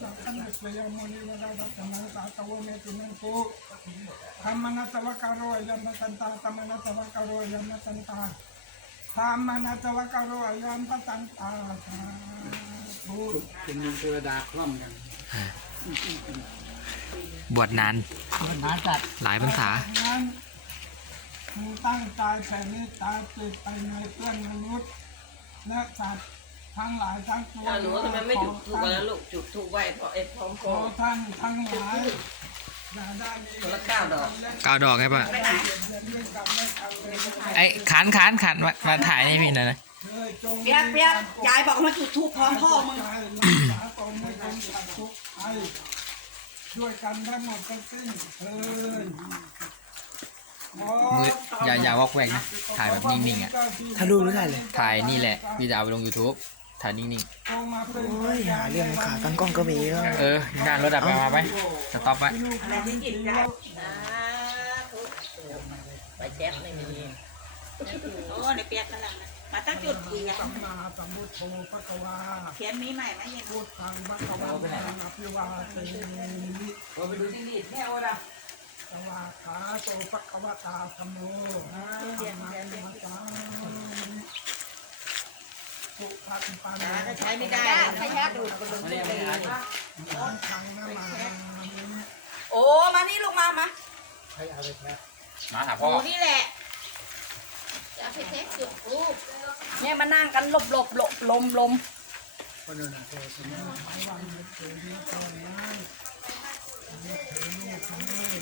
สัพพันธ์เสยโมนิวราดัตนังสาตวเมตุนันตุธรรมนัสวะการโรยัมตันตาธรรมนัสวะการโรยัมตันตาธรรมนัสวะการโรยัมตันตาสาธุเป็นมิงเทวดาคล่อมกันบวชนานปัญหาจัดหลายพรรษานั้นมึงตั้งใจแผ่เมตตาจิตไปในเพื่อนมนุษย์และสัตว์ ทั้งหลายทั้งปวอ่างหนูทำไมไม่จุดถูกกันแล้วลูกจุดถูกไว้เพราะไอ้พร้อมขพออท่านทั้งหลายอย่าได้มีคนละเก้าดอกก้าวดอกไงป่ะเรียนเรื่องกรรมและกรรมเวรไอ้ขานขานขานมามาถ่ายให้พี่หน่อยนะเลยจงเปียกเปียกยายบอกมาจุดทูปพร้อมพ่อมึง ใจรักษาตนให้พ้นจากทุกข์ภัยด้วยกันทั้งหมดทั้งสิ้นเถิดขอมืออย่าอย่าวอกแวกนะถ่ายแบบนิ่งๆอะ ถ้ารู้รู้ได้เลย ถ่ายนี่แหละพี่จะเอาไปลง YouTube ถ่ายนิ่งจงมาเป็นโอ้ยหาเรื่องขาตั้งกล้องก็มีแล้วๆ เออหน้ารถดับไปมาไปสต็อปไว้อะไรที่จิตใจนะทุกไปแจ๊บไม่มีโอ้ในเปียกกันแล้วนะมาตั้งจุดเปียกสัมมาสัมพุทโธพระกวาเขียนมีใหม่ไหมเย็นพุทธังพระกวาตังอภิวาเทมิเราไปดูที่นี่แค่ว่าละสวาขาโตพระกวตาธรรมโมธรรมังมัจจามิ ใช้ไม่ได้ดูดก็ลงไม่ทุได้นเลยโอ้ มานี่ลูกมามาใครเอาไปแค่มาหาพ่อนี่แหละ จะไปเทคจุดรูปเนี่ยมานั่งกันหลบหลบหลบลมลม คนนั้นเธอคนนั้น วันเกิดนี้ก่อนนั้นนึกถึงลูกนี้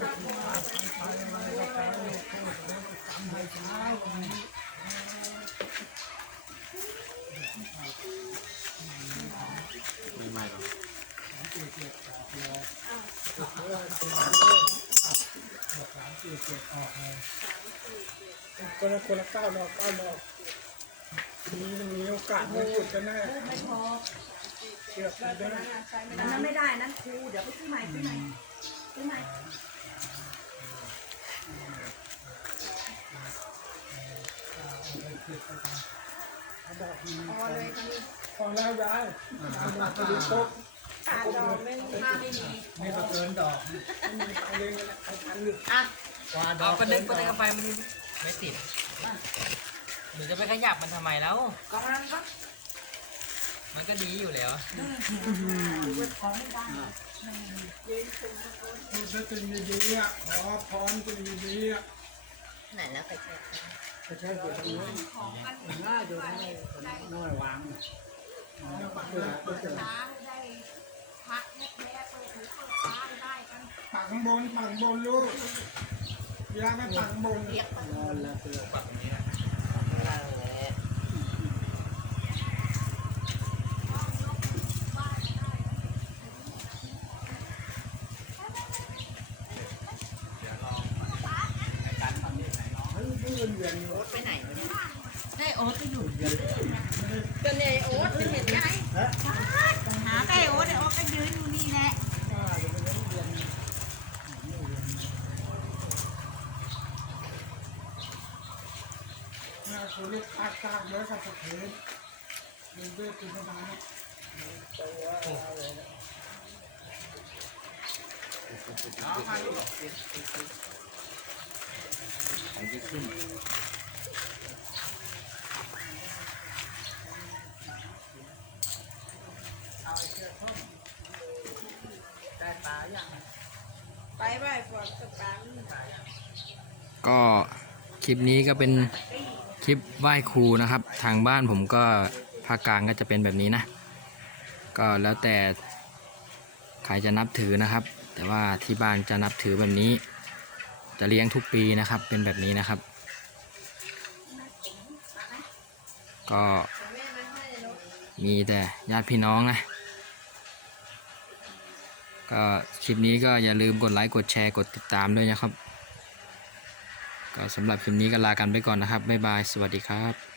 ลูกว่าทำไปอะไรก็ขอให้ลูกโทษโทษกรรมให้เช้าวันนี้ ไม่ไม่หรอก คนละคนละเก้าดอกเก้าดอกมีมีโอกาสมาจุดกันแน่ไม่พอเกือบได้อันนั้นไม่ได้นั่นครูเดี๋ยวไปซื้อใหม่ซื้อใหม่ซื้อใหม่พอเลยพอแล้วยายยายมา พอดีครบไม่ก็เกินดอกมีไปเลยนะไปทันหนึ่งว่าดอเอากก็นึกไปเลยเอาไปมันไม่ติดหนูจะไปขยับมันทำไมแล้วกำลังก็มันก็ดีอยู่แล้วดูสติดีๆอะขอพรสิ่งดีๆอะไหนแล้วไปแจ๊บก็ใช่อยู่ตรงนี้ง่ายอยู่ให้น้อยวางแล้วปักเกิดปักเกิด ปักข้างบนปักข้างบนลูกยายไปปักข้างบนนอนแล้วเตือก็เนี่ยโอ๊ตไม่เห็นยายหาไก่โอ๊ตเดี๋ยวโอ๊ตก็ยืนอยู่นี่แหละ เรียกภากลางเยอะก็จะเห็นดูด้วยจินตนาการไปไหว้ก่อนตางค์ก็คลิปนี้ก็เป็น คลิปไหว้ครูนะครับ ทางบ้านผมก็ภาคกลางก็จะเป็นแบบนี้นะ ก็แล้วแต่ใครจะนับถือนะครับ แต่ว่าที่บ้านจะนับถือแบบนี้ จะเลี้ยงทุกปีนะครับ เป็นแบบนี้นะครับ ก็มีแต่ญาติพี่น้องนะก็คลิปนี้ก็อย่าลืมกดไลค์กดแชร์กดติดตามด้วยนะครับ ก็สำหรับคลิปนี้ก็ลากันไปก่อนนะครับบ๊ายบายสวัสดีครับ